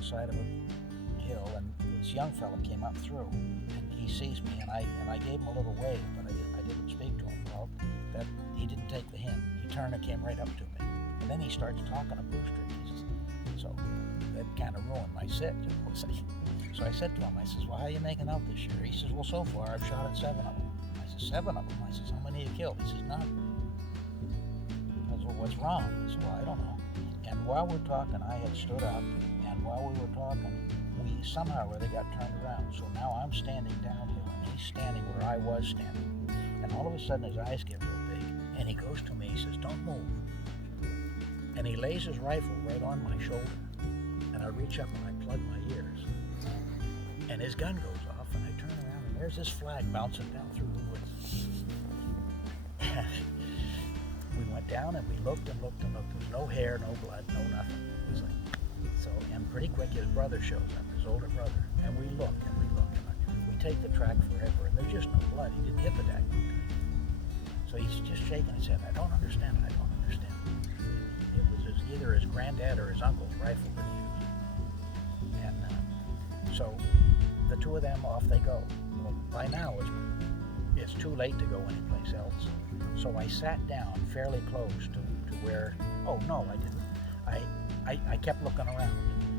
the side of a hill, and this young fella came up through, and he sees me, and I gave him a little wave, but I didn't speak to him. Well, that he didn't take the hint. He turned and came right up to me, and then he starts talking to Brewster. So that kind of ruined my sit. So I said to him, I says, well, how are you making out this year? He says, well, so far I've shot at 7 of them. I said, 7 of them? I says, how many you killed? He says, none. I said, well, what's wrong? He said, well, I don't know. And while we're talking, I had stood up, and while we were talking, we somehow really got turned around. So now I'm standing downhill, and he's standing where I was standing. And all of a sudden his eyes get real big, and he goes to me, he says, don't move. And he lays his rifle right on my shoulder, and I reach up and I plug my ears, and his gun goes off, and I turn around, and there's this flag bouncing down through the woods. We went down and we looked and looked and looked. There's no hair, no blood, no nothing. It was like, so, and pretty quick his brother shows up, his older brother, and we look and we look, and we take the track forever, and there's just no blood. He didn't hit the deck. So he's just shaking his head. I don't understand it. I don't understand it. It was either his granddad or his uncle's rifle that he used. And so the two of them, off they go. Well, by now it's too late to go anyplace else. So I sat down fairly close to where, oh no, I didn't. I kept looking around,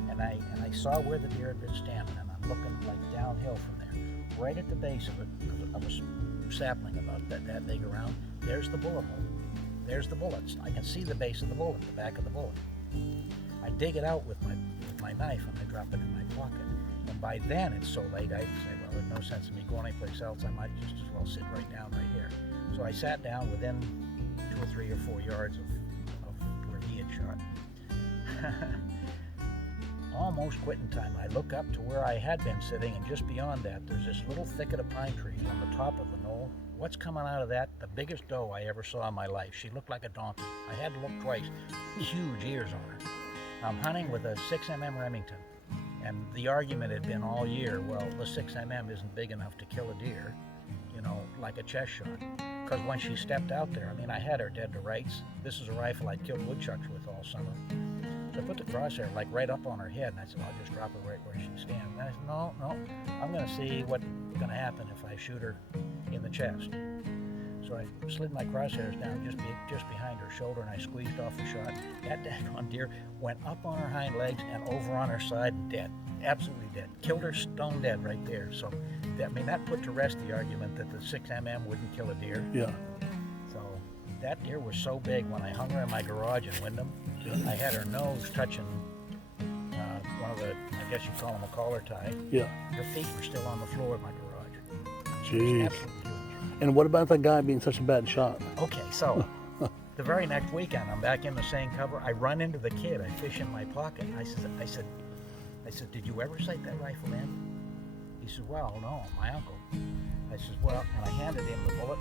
and I saw where the deer had been standing, and I'm looking like downhill from there. Right at the base of it, of a sapling about that big around, there's the bullet hole. There's the bullets. I can see the base of the bullet, the back of the bullet. I dig it out with my knife, and I drop it in my pocket. And by then it's so late, I'd say, well, there's no sense in me going anyplace else. I might just as well sit right down right here. So I sat down within 2 or 3 or 4 yards of where he had shot. Almost quitting time, I look up to where I had been sitting, and just beyond that, there's this little thicket of pine trees on the top of the knoll. What's coming out of that? The biggest doe I ever saw in my life. She looked like a donkey. I had to look twice. Huge ears on her. I'm hunting with a 6mm Remington, and the argument had been all year, well, the 6mm isn't big enough to kill a deer, you know, like a chest shot. Because when she stepped out there, I mean, I had her dead to rights. This is a rifle I'd killed woodchucks with all summer. So I put the crosshair like right up on her head, and I said, well, I'll just drop her right where she's standing. And I said, no, I'm going to see what's going to happen if I shoot her in the chest. So I slid my crosshairs down just behind her shoulder, and I squeezed off the shot. That daggone deer went up on her hind legs and over on her side, and dead, absolutely dead. Killed her stone dead right there. So that put to rest the argument that the 6mm wouldn't kill a deer. Yeah. So that deer was so big, when I hung her in my garage in Wendell, I had her nose touching one of the, I guess you'd call them a collar tie. Yeah. Her feet were still on the floor of my garage. Jeez. Absolutely huge. And what about that guy being such a bad shot? Okay, so the very next weekend, I'm back in the same cover. I run into the kid. I fish in my pocket. I said, did you ever sight that rifle in? He said, well, no, my uncle. I said, well, and I handed him the bullet.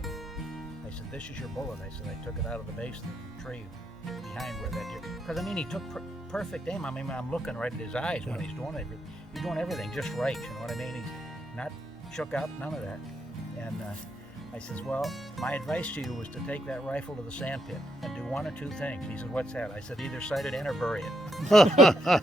I said, this is your bullet. I said, I took it out of the base of the tree behind where that deer. Because, I mean, he took perfect aim. I mean, I'm looking right at his eyes when he's doing it. He's doing everything just right, you know what I mean? He's not shook up, none of that. And I says, well, my advice to you was to take that rifle to the sand pit and do one of two things. He said, what's that? I said, either sight it in or bury it.